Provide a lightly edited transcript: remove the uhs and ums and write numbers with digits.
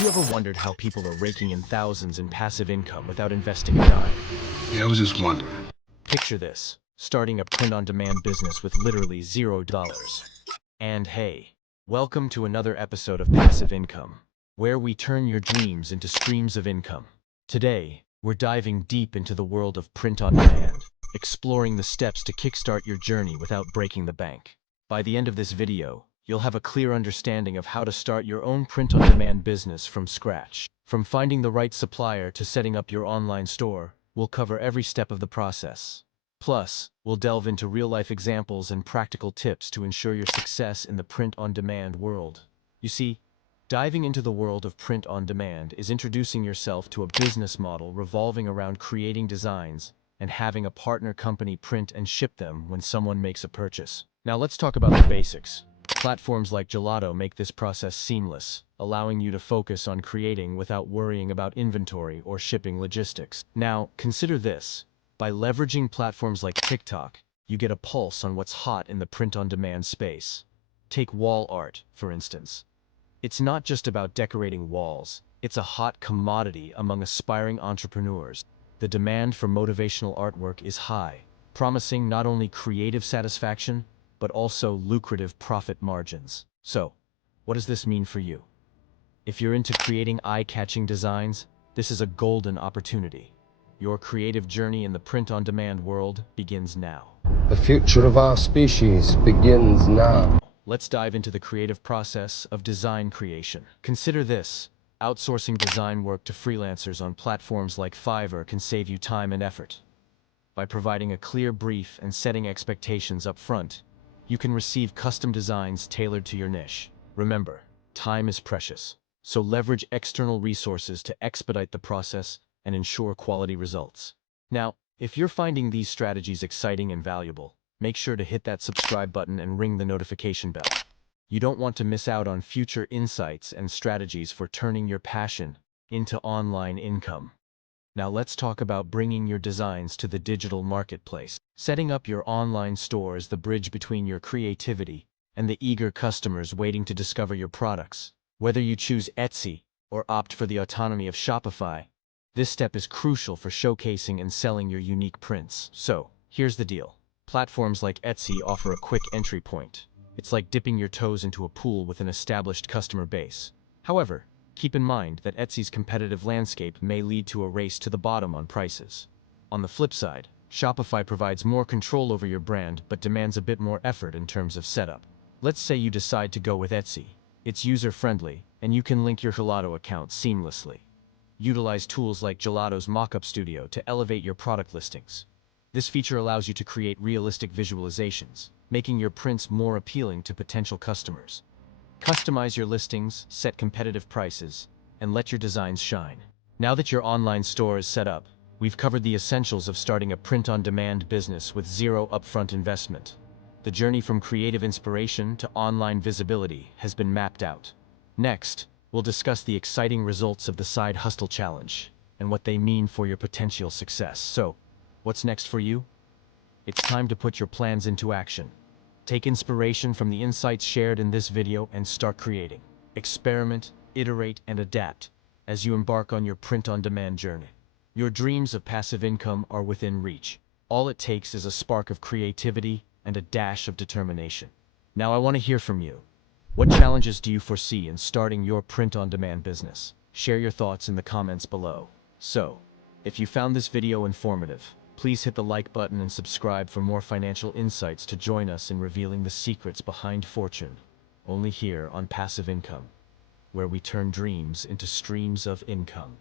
Have you ever wondered how people are raking in thousands in passive income without investing a dime? Yeah, I was just wondering. Picture this, starting a print-on-demand business with literally $0. And hey, welcome to another episode of Passive Income, where we turn your dreams into streams of income. Today, we're diving deep into the world of print-on-demand, exploring the steps to kickstart your journey without breaking the bank. By the end of this video, you'll have a clear understanding of how to start your own print-on-demand business from scratch. From finding the right supplier to setting up your online store, we'll cover every step of the process. Plus, we'll delve into real-life examples and practical tips to ensure your success in the print-on-demand world. You see, diving into the world of print-on-demand is introducing yourself to a business model revolving around creating designs and having a partner company print and ship them when someone makes a purchase. Now let's talk about the basics. Platforms like Gelato make this process seamless, allowing you to focus on creating without worrying about inventory or shipping logistics. Now, consider this. By leveraging platforms like TikTok, you get a pulse on what's hot in the print-on-demand space. Take wall art, for instance. It's not just about decorating walls, it's a hot commodity among aspiring entrepreneurs. The demand for motivational artwork is high, promising not only creative satisfaction, but also lucrative profit margins. So, what does this mean for you? If you're into creating eye-catching designs, this is a golden opportunity. Your creative journey in the print-on-demand world begins now. The future of our species begins now. Let's dive into the creative process of design creation. Consider this. Outsourcing design work to freelancers on platforms like Fiverr can save you time and effort. By providing a clear brief and setting expectations up front, you can receive custom designs tailored to your niche. Remember, time is precious, so leverage external resources to expedite the process and ensure quality results. Now, if you're finding these strategies exciting and valuable, make sure to hit that subscribe button and ring the notification bell. You don't want to miss out on future insights and strategies for turning your passion into online income. Now let's talk about bringing your designs to the digital marketplace. Setting up your online store is the bridge between your creativity and the eager customers waiting to discover your products. Whether you choose Etsy or opt for the autonomy of Shopify, this step is crucial for showcasing and selling your unique prints. So, here's the deal. Platforms like Etsy offer a quick entry point. It's like dipping your toes into a pool with an established customer base. However, keep in mind that Etsy's competitive landscape may lead to a race to the bottom on prices. On the flip side, Shopify provides more control over your brand but demands a bit more effort in terms of setup. Let's say you decide to go with Etsy. It's user-friendly, and you can link your Gelato account seamlessly. Utilize tools like Gelato's Mockup Studio to elevate your product listings. This feature allows you to create realistic visualizations, making your prints more appealing to potential customers. Customize your listings, set competitive prices, and let your designs shine. Now that your online store is set up, we've covered the essentials of starting a print-on-demand business with zero upfront investment. The journey from creative inspiration to online visibility has been mapped out. Next, we'll discuss the exciting results of the Side Hustle Challenge and what they mean for your potential success. So, what's next for you? It's time to put your plans into action. Take inspiration from the insights shared in this video and start creating. Experiment, iterate, and adapt as you embark on your print-on-demand journey. Your dreams of passive income are within reach. All it takes is a spark of creativity and a dash of determination. Now I want to hear from you. What challenges do you foresee in starting your print-on-demand business? Share your thoughts in the comments below. So, if you found this video informative, please hit the like button and subscribe for more financial insights to join us in revealing the secrets behind fortune. Only here on Passive Income, where we turn dreams into streams of income.